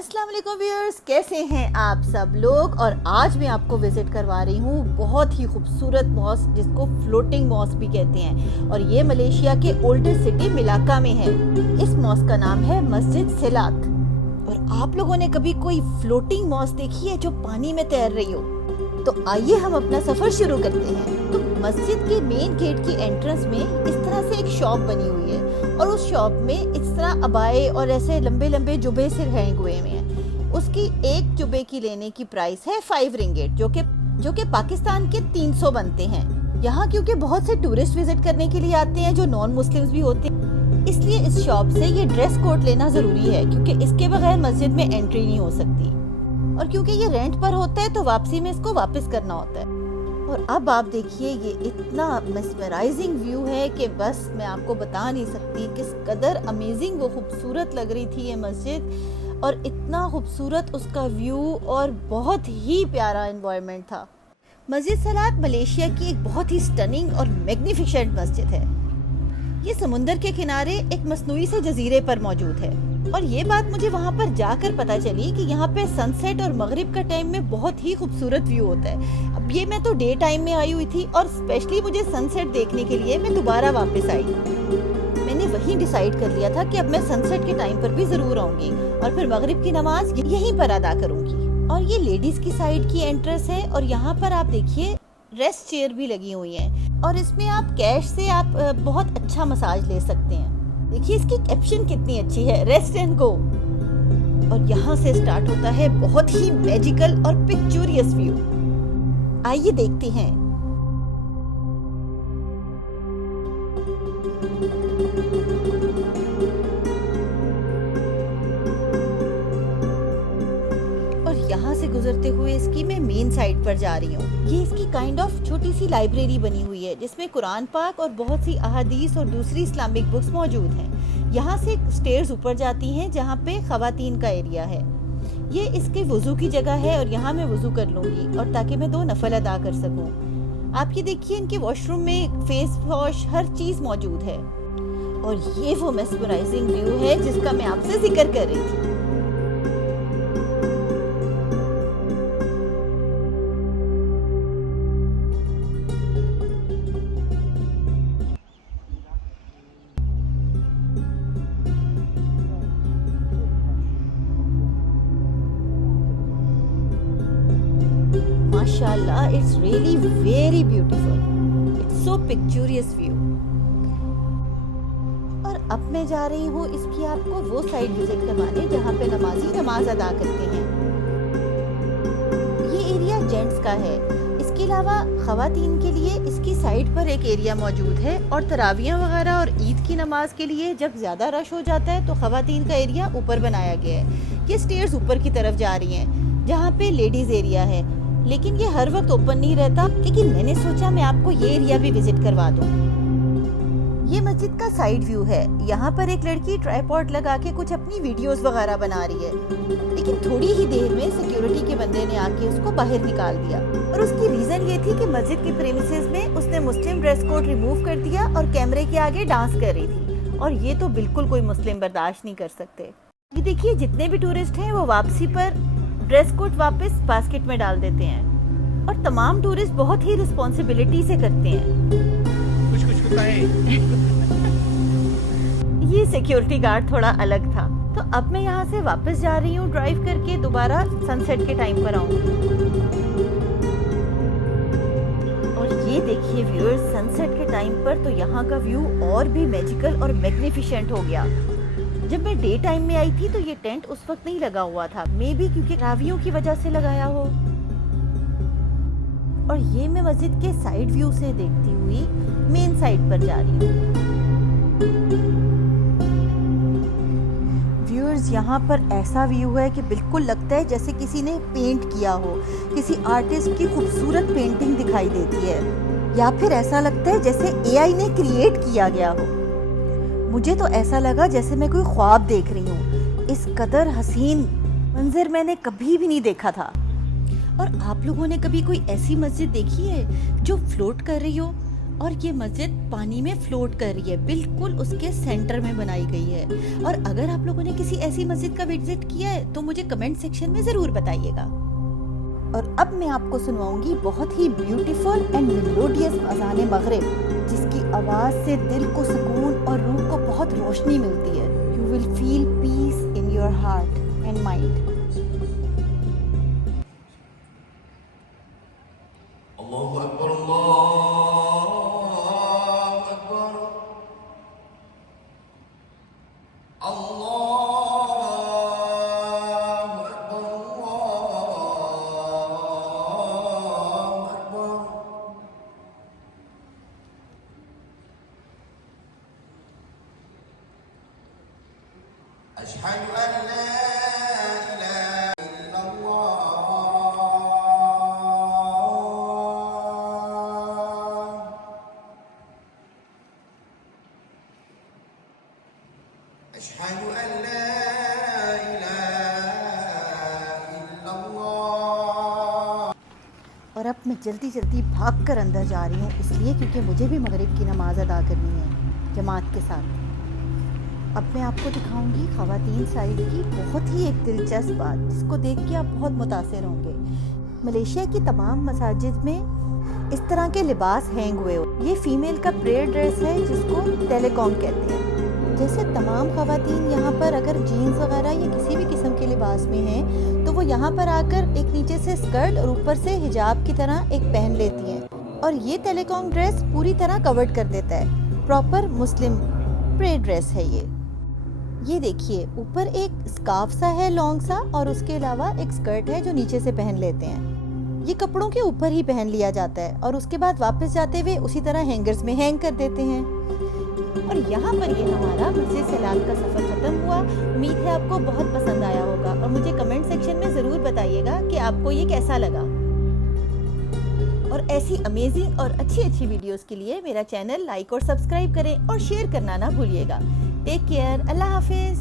अस्सलाम वालेकुम व्यूअर्स, कैसे हैं आप सब लोग। और आज मैं आपको विजिट करवा रही हूँ बहुत ही खूबसूरत मॉस्क जिसको फ्लोटिंग मॉस्क भी कहते हैं, और ये मलेशिया के ओल्डेस्ट सिटी मिलाका में है। इस मॉस्क का नाम है मस्जिद सिलात। और आप लोगों ने कभी कोई फ्लोटिंग मॉस्क देखी है जो पानी में तैर रही हो? तो आइए हम अपना सफर शुरू करते हैं। तो मस्जिद के मेन गेट की एंट्रेंस में इस तरह से एक शॉप बनी हुई है, और उस शॉप में इस तरह अबाए और ऐसे लंबे लंबे जुबे से हैंग हुए हैं। उसकी एक जुबे की लेने की प्राइस है 5 रिंगिट, जो कि पाकिस्तान के 300 बनते हैं। यहाँ क्योंकि बहुत से टूरिस्ट विजिट करने के लिए आते हैं जो नॉन मुस्लिम्स भी होते हैं, इसलिए इस शॉप से ये ड्रेस कोड लेना जरूरी है, क्योंकि इसके बगैर मस्जिद में एंट्री नहीं हो सकती। और क्योंकि ये रेंट पर होता है तो वापसी में इसको वापस करना होता है। और अब आप देखिए, ये इतना मेस्मराइजिंग व्यू है कि बस मैं आपको बता नहीं सकती किस कदर अमेजिंग वो खूबसूरत लग रही थी ये मस्जिद, और इतना खूबसूरत उसका व्यू और बहुत ही प्यारा एनवायरनमेंट था। मस्जिद सलात मलेशिया की एक बहुत ही स्टनिंग और मैग्निफिसेंट मस्जिद है। ये समुंदर के किनारे एक मसनूई से जजीरे पर मौजूद है, और ये बात मुझे वहाँ पर जाकर पता चली कि यहाँ पे सनसेट और मगरिब का टाइम में बहुत ही खूबसूरत व्यू होता है। अब ये मैं तो डे टाइम में आई हुई थी, और स्पेशली मुझे सनसेट देखने के लिए मैं दोबारा वापस आई। मैंने वहीं डिसाइड कर लिया था कि अब मैं सनसेट के टाइम पर भी जरूर आऊंगी, और फिर मगरिब की नमाज यहीं पर अदा करूंगी। और ये लेडीज की साइड की एंट्रेंस है, और यहाँ पर आप देखिए रेस्ट चेयर भी लगी हुई है, और इसमें आप कैश से आप बहुत अच्छा मसाज ले सकते हैं। देखिए इसकी कैप्शन कितनी अच्छी है, रेस्ट एंड गो। और यहाँ से स्टार्ट होता है बहुत ही मैजिकल और पिक्चुरियस व्यू। आइए देखते हैं। और यहाँ से गुजरते हुए इसकी मैं मेन साइड पर जा रही हूँ। ये इसकी काइंड ऑफ छोटी सी लाइब्रेरी बनी हुई है, जिसमें कुरान पाक और बहुत सी अहादीस और दूसरी इस्लामिक बुक्स मौजूद हैं। यहाँ से स्टेयर्स ऊपर जाती हैं, जहाँ पे खवातीन का एरिया है। ये इसके वुजू की जगह है, और यहाँ मैं वुजू कर लूंगी, और ताकि मैं 2 नफल अदा कर सकूं। आप ये देखिए, इनके वॉशरूम में फेस वॉश हर चीज मौजूद है। और ये वो मेस्मराइजिंग व्यू है जिसका मैं आपसे जिक्र कर रही थी। माशाल्लाह, it's really very beautiful. It's so picturesque view. और अब मैं जा रही हूँ इसकी आपको वो साइड विजिट करवाने जहाँ पे नमाजी नमाज अदा करते हैं। ये एरिया जेंट्स का है। इसके अलावा खवातीन के लिए इसकी साइड पर एक एरिया मौजूद है, और तरावियाँ वगैरह और ईद की नमाज के लिए जब ज़्यादा रश हो जाता है तो खवातीन का एरिया ऊपर बनाया गया है। ये स्टेयर्स ऊपर की तरफ जा रही हैं, जहाँ पे लेडीज़ एरिया है, लेकिन ये हर वक्त ओपन नहीं रहता। लेकिन मैंने सोचा मैं आपको ये एरिया भी विजिट करवा दूं। ये मस्जिद का साइड व्यू है। यहाँ पर एक लड़की ट्राइपॉड लगा के कुछ अपनी वीडियोस वगैरह बना रही है, लेकिन थोड़ी ही देर में सिक्योरिटी के बंदे ने आके उसको बाहर निकाल दिया। और उसकी रीजन ये थी कि मस्जिद के प्रेमिसेस में उसने मुस्लिम ड्रेस कोड रिमूव कर दिया और कैमरे के आगे डांस कर रही थी, और ये तो बिल्कुल कोई मुस्लिम बर्दाश्त नहीं कर सकते। ये देखिए, जितने भी टूरिस्ट हैं वो वापसी पर ड्रेस कोड वापस बास्केट में डाल देते हैं, और तमाम टूरिस्ट बहुत ही रिस्पॉन्सिबिलिटी से करते हैं। कुछ ये सिक्योरिटी गार्ड थोड़ा अलग था। तो अब मैं यहाँ से वापस जा रही हूँ ड्राइव करके, दोबारा सनसेट के टाइम पर आऊंगी। और ये देखिए व्यूअर्स, सनसेट के टाइम पर तो यहाँ का व्यू और भी मैजिकल और मैग्निफिसेंट हो गया। जब मैं डे टाइम में आई थी तो ये टेंट उस वक्त नहीं लगा हुआ था, मे बी क्योंकि रावियों की वजह से लगाया हो। और ये मैं मस्जिद के साइड व्यू से देखती हुई मेन साइड पर जा रही हूँ। व्यूअर्स, यहाँ पर ऐसा व्यू है कि बिल्कुल लगता है जैसे किसी ने पेंट किया हो, किसी आर्टिस्ट की खूबसूरत पेंटिंग दिखाई देती है, या फिर ऐसा लगता है जैसे एआई ने क्रिएट किया गया हो। मुझे तो ऐसा लगा जैसे मैं कोई ख्वाब देख रही हूँ। इस कदर हसीन मंजर मैंने कभी भी नहीं देखा था। और आप लोगों ने कभी कोई ऐसी मस्जिद देखी है जो फ्लोट कर रही हो? और ये मस्जिद पानी में फ्लोट कर रही है, बिल्कुल उसके सेंटर में बनाई गई है। और अगर आप लोगों ने किसी ऐसी मस्जिद का विजिट किया है तो मुझे कमेंट सेक्शन में ज़रूर बताइएगा। और अब मैं आपको सुनवाऊंगी बहुत ही ब्यूटीफुल एंड मेलोडियस अज़ान मगरिब, जिसकी आवाज़ से दिल को सुकून और रूह को बहुत रोशनी मिलती है। You will feel peace in your heart and mind. अल्लाहु अकबर, अल्लाहु अकबर, अल्लाहु अकबर, अल्लाहु अकबर। अशहदु अन ला इलाहा इल्लल्लाह। अशहदु अन ला इलाहा इल्लल्लाह। और अब मैं जल्दी जल्दी भाग कर अंदर जा रही हूँ, इसलिए क्योंकि मुझे भी मगरिब की नमाज अदा करनी है जमात के साथ। अब मैं आपको दिखाऊंगी ख़वातीन साइड की बहुत ही एक दिलचस्प बात, जिसको देख के आप बहुत मुतासिर होंगे। मलेशिया की तमाम मसाजिद में इस तरह के लिबास हैंग हुए हो। ये फ़ीमेल का प्रेयर ड्रेस है जिसको टेलीकॉम कहते हैं। जैसे तमाम ख़वातीन यहाँ पर अगर जीन्स वगैरह या किसी भी किस्म के लिबास में हैं तो वो यहाँ पर आकर एक नीचे से स्कर्ट और ऊपर से हिजाब की तरह एक पहन लेती हैं, और ये टेलीकॉम ड्रेस पूरी तरह कवर्ड कर देता है। प्रॉपर मुस्लिम प्रेयर ड्रेस है ये देखिए, ऊपर एक स्कार्फ सा है लॉन्ग सा, और उसके अलावा एक स्कर्ट है जो नीचे से पहन लेते हैं। ये कपड़ों के ऊपर ही पहन लिया जाता है और उसके बाद वापस जाते हुए उसी तरह हैंगर्स में हैंग कर देते हैं। और यहाँ पर ये हमारा मस्जिद सलाल का सफ़र ख़त्म हुआ। उम्मीद है आपको बहुत पसंद आया होगा, और मुझे कमेंट सेक्शन में ज़रूर बताइएगा कि आपको ये कैसा लगा। और ऐसी अमेजिंग और अच्छी अच्छी वीडियोस के लिए मेरा चैनल लाइक और सब्सक्राइब करें और शेयर करना ना भूलिएगा। टेक केयर, अल्लाह हाफिज़।